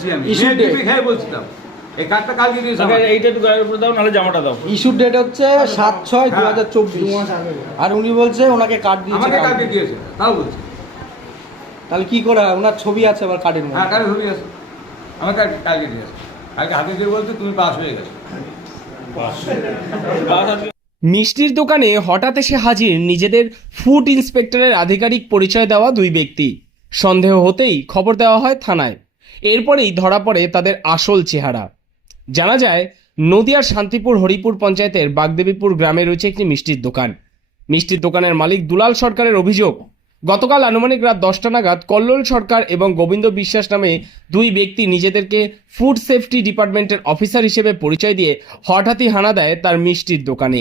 বলছি আমি টিপি খেয়ে বলছিলাম এই কার্ডটা কালকে দিয়েছি এইটা একটু গায়ের উপরে দাও, নাহলে জামাটা দাও। ইস্যুর ডেট হচ্ছে 7/6/2024 আর উনি বলছে ওনাকে কার্ড দিয়েছে, আমাকে কালকে দিয়েছে তাও বলছে। তাহলে কি করে হয়? ওনার ছবি আছে আবার কার্ডের মধ্যে। হ্যাঁ কার্ডে ছবি আছে, আমাকে কালকে দিয়েছে, কালকে হাতে দিয়ে বলছে তুমি পাস হয়ে গেছো। মিষ্টির দোকানে হঠাৎ এসে হাজির নিজেদের ফুড ইন্সপেক্টরের আধিকারিক পরিচয় দেওয়া দুই ব্যক্তি। সন্দেহ হতেই খবর দেওয়া হয় থানায়। এরপরেই ধরা পড়ে তাদের আসল চেহারা। জানা যায় নদিয়ার শান্তিপুর হরিপুর পঞ্চায়েতের বাগদেবীপুর গ্রামে রয়েছে একটি মিষ্টির দোকান। মিষ্টির দোকানের মালিক দুলাল সরকারের অভিযোগ, গতকাল আনুমানিক রাত 10টা নাগাদ কল্লোল সরকার এবং গোবিন্দ বিশ্বাস নামে দুই ব্যক্তি নিজেদেরকে ফুড সেফটি ডিপার্টমেন্টের অফিসার হিসেবে পরিচয় দিয়ে হঠাৎই হানা দেয় তার মিষ্টির দোকানে।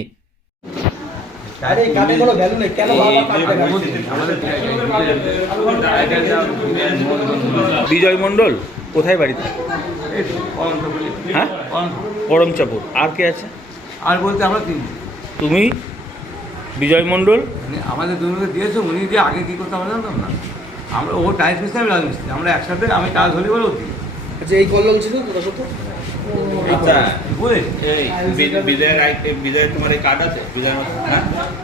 বিজয় মণ্ডল কোথায় বাড়িতে? হ্যাঁ, করমচাপুর। আর কে আছে? আর বলতে আমরা তিন, তুমি, বিজয় মণ্ডল। আমাদের দুজনকে দিয়েছে, উনি দিয়ে আগে কী করতে আমরা জানতাম না। আমরা ও টাইস মিস্ত্রি, আমি রাজমিস্ত্রি, আমরা একসাথে, আমি কাজ হলি বলে ওটি। আচ্ছা, এই কল্লোল ছিল তোর সাথে? আচ্ছা, বুঝলি বিজয় তোমার এই কার্ড আছে?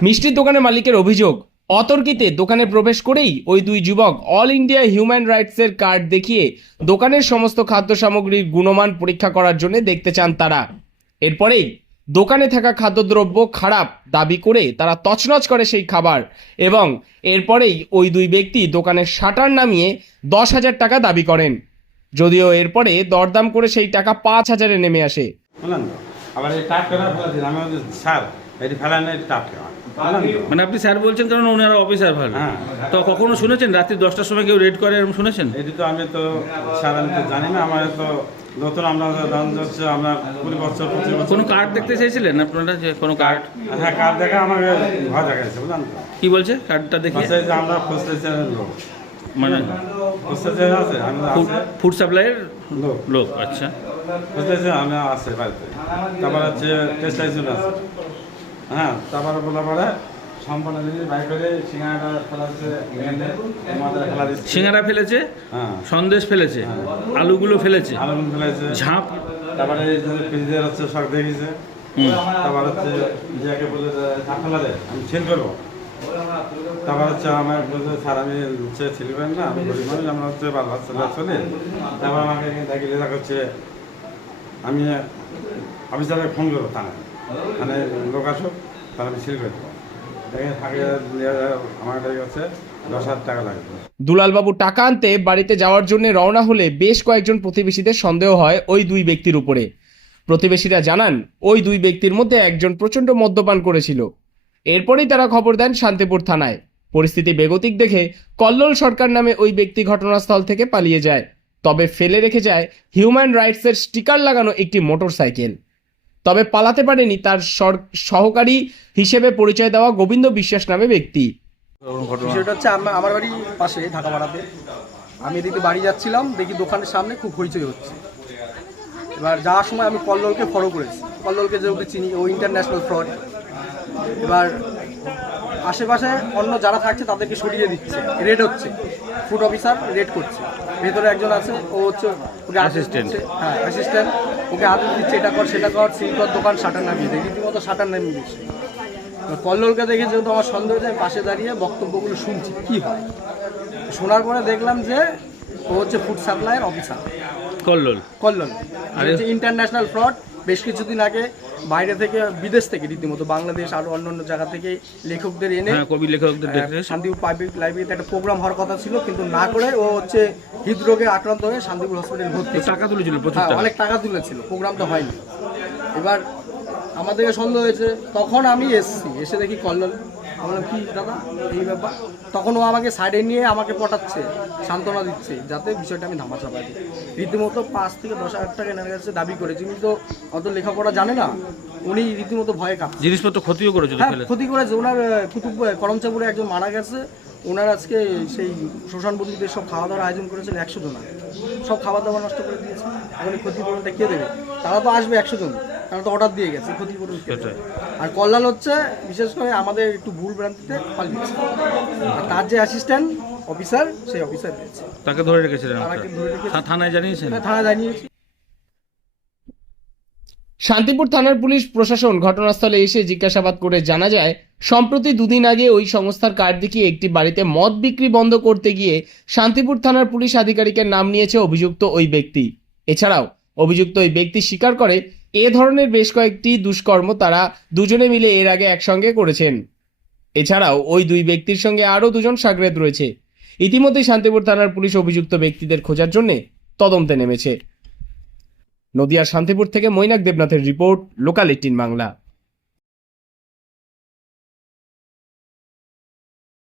মিষ্টির দোকানের মালিকের অভিযোগ, অতর্কিতে দোকানে প্রবেশ করেই ওই দুই যুবক অল ইন্ডিয়া হিউম্যান রাইটসের কার্ড দেখিয়ে দোকানের সমস্ত খাদ্য সামগ্রীর গুণমান পরীক্ষা করার জন্য দেখতে চান তারা। এরপরেই দোকানে থাকা খাদ্যদ্রব্য খারাপ দাবি করে তারা তছনছ করে সেই খাবার এবং এরপরেই ওই দুই ব্যক্তি দোকানের শাটার নামিয়ে 10,000 টাকা দাবি করেন। যদিও এরপরে দরদাম করে সেই টাকা 5,000-এ নেমে আসে। আবার এই টাটকা ফেলা দিন, আমি স্যার এটি ফেলান টাটকা। মানে আপনি স্যার বলছেন কারণ ওনারা অফিসার ভালো। হ্যাঁ। তো কখনো শুনেছেন রাত্রি 10টার সময় কেউ রেড করে এরকম শুনেছেন? এটি তো আমি তো স্যার আমি তো জানি না, আমার তো নতুন আমরা দান যাচ্ছে, আমরা 20 বছর 25 বছর। কোনো কার্ড দেখতে চেয়েছিলেন আপনারা, যে কোনো কার্ড? হ্যাঁ, কার্ড দেখা আমাকে ভয় দেখাচ্ছে, বুঝলেন তো। কি বলছে কার্ডটা দেখে? যে আমরা খুঁজতেছি লোক, মানে খুঁজতেছি আছে, আমি ফুড সাপ্লাইয়ের লোক লোক। আচ্ছা, খুঁজতেছি, আমি আছে বাড়িতে। তারপর হচ্ছে টেস্ট লাইসেন্স আছে। হ্যাঁ, তারপরে বলা পরে সম্পূর্ণ জিনিস বাইক করে সিঙ্গাড়াটা ফেলাচ্ছে, ফেলা দিচ্ছে। সিঙ্গারা ফেলেছে, হ্যাঁ, সন্দেশ ফেলেছে, আলুগুলো ফেলেছে, আলুন ফেলেছে, ঝাঁপ। তারপরে ফ্রিজের হচ্ছে শখ দেখিয়েছে। তারপর হচ্ছে যাকে বলে ঝাঁপ ফেলা দেয়, আমি ছিল করবো। তারপর হচ্ছে আমার বলছে স্যার আমি হচ্ছে ছিলবেন না, আমি গরিব মানুষ, আমরা হচ্ছে বারবার চলে। তারপর আমাকে দেখিলে দেখা হচ্ছে আমি অফিসারকে ফোন করবো থানায়, মানে লোক আসুক, তাহলে আমি ছিল করবো। থাকে আমার হচ্ছে 10,000 টাকা লাগবে। দুলালবাবু টাকা আনতে বাড়িতে যাওয়ার জন্য রওনা হলে বেশ কয়েকজন প্রতিবেশীদের সন্দেহ হয় ওই দুই ব্যক্তির উপরে। প্রতিবেশীরা জানান ওই দুই ব্যক্তির মধ্যে একজন প্রচণ্ড মদ্যপান করেছিল। এরপরেই তারা খবর দেন শান্তিপুর থানায়। পরিস্থিতি বেগতিক দেখে কল্লোল সরকার নামে ওই ব্যক্তি ঘটনাস্থল থেকে পালিয়ে যায়, তবে ফেলে রেখে যায় হিউম্যান রাইটসের স্টিকার লাগানো একটি মোটরসাইকেল। তবে পালাতে পারেনি তার সহকারী হিসেবে পরিচয় দেওয়া গোবিন্দ বিশ্বাস নামে ব্যক্তি। বিষয়টা হচ্ছে আমার বাড়ি পাশে ঢাকা পাড়াতে। আমি এদিকে বাড়ি যাচ্ছিলাম, দেখি দোকানের সামনে খুব হইচই হচ্ছে। এবার যাওয়ার সময় আমি কল্লোলকে ফলো করেছি, কল্লোলকে যেহেতু চিনি, ও ইন্টারন্যাশনাল ফ্রড। এবার আশেপাশে অন্য যারা থাকছে তাদেরকে সরিয়ে দিচ্ছে, রেড হচ্ছে, ফুড অফিসার রেড করছে। ভেতরে একজন আছে, ও হচ্ছে ওকে অ্যাসিস্ট্যান্ট। হ্যাঁ, অ্যাসিস্ট্যান্ট ওকে আদেশ দিচ্ছে, এটা কর সেটা কর, সিলকর দোকান শাটার নামিয়ে দেয়, রীতিমতো শাটার নামিয়ে দিচ্ছে। কল্লোলকে দেখে যেহেতু আমার সন্দেহ যায়, পাশে দাঁড়িয়ে বক্তব্যগুলো শুনছি কী হয়। শোনার পরে দেখলাম যে ও হচ্ছে ফুড সাপ্লাইয়ের অফিসার কল্লোল। আর হচ্ছে ইন্টারন্যাশনাল ফ্রড। বেশ কিছুদিন আগে বাইরে থেকে, বিদেশ থেকে রীতিমতো বাংলাদেশ আরও অন্য জায়গা থেকে লেখকদের এনে, কবি লেখকদের শান্তিপুর পাবলিক লাইব্রেরিতে একটা প্রোগ্রাম হওয়ার কথা ছিল, কিন্তু না করে ও হচ্ছে হৃদরোগে আক্রান্ত হয়ে শান্তিপুর হসপিটালে ভর্তি। টাকা তুলেছিল, অনেক টাকা তুলেছিল, প্রোগ্রামটা হয়নি। এবার আমাদেরকে সন্দেহ হয়েছে, তখন আমি এসে দেখি কল্লোল। আমি বললাম কি দাদা এই ব্যাপার? তখন ও আমাকে সাইডে নিয়ে আমাকে পটাচ্ছে, সান্ত্বনা দিচ্ছে, যাতে বিষয়টা আমি ধামা চাপাই দিই। রীতিমতো 5 থেকে 10,000 টাকা এনার কাছে দাবি করেছি। উনি তো অত লেখাপড়া জানে না, উনি রীতিমতো ভয়ে কাঁপছে। জিনিসপত্র ক্ষতিও করেছে। হ্যাঁ, ক্ষতি করেছে। ওনার করমচাপুরে একজন মারা গেছে, ওনার আজকে সেই শ্মশান বন্ধুদের সব খাওয়া দাওয়ার আয়োজন করেছেন 100 জন, সব খাওয়া দাওয়া নষ্ট করে দিয়েছে। এখন ক্ষতিপূরণটা কে দেবে? তারা তো আসবে 100 জন, তারা তো অর্ডার দিয়ে গেছে, ক্ষতিপূরণ। আর কল্যাণ হচ্ছে বিশেষ করে আমাদের একটু ভুল ভ্রান্তিতে পালিয়েছে। আর তার যে অ্যাসিস্ট্যান্ট অফিসার, সেই অফিসার দিয়েছে। তাকে ধরে রেখেছিলেন তাকে আপনারা? ধরে রেখেছে। থানায় জানিয়েছেন? হ্যাঁ, থানা জানিয়েছি। শান্তিপুর থানার পুলিশ প্রশাসন ঘটনাস্থলে এসে জিজ্ঞাসাবাদ করে জানা যায়, সম্প্রতি দুদিন আগে ওই সংস্থার কার্ড দেখিয়ে একটি বাড়িতে মদ বিক্রি বন্ধ করতে গিয়ে শান্তিপুর থানার পুলিশ আধিকারিকের নাম নিয়েছে অভিযুক্ত ওই ব্যক্তি। এছাড়াও অভিযুক্ত ওই ব্যক্তি স্বীকার করে এ ধরনের বেশ কয়েকটি দুষ্কর্ম তারা দুজনে মিলে এর আগে একসঙ্গে করেছেন। এছাড়াও ওই দুই ব্যক্তির সঙ্গে আরও দুজন সাগরেদ রয়েছে। ইতিমধ্যে শান্তিপুর থানার পুলিশ অভিযুক্ত ব্যক্তিদের খোঁজার জন্য তদন্তে নেমেছে। নদিয়ার শান্তিপুর থেকে মৈনাক দেবনাথের রিপোর্ট, লোকাল 18 বাংলা।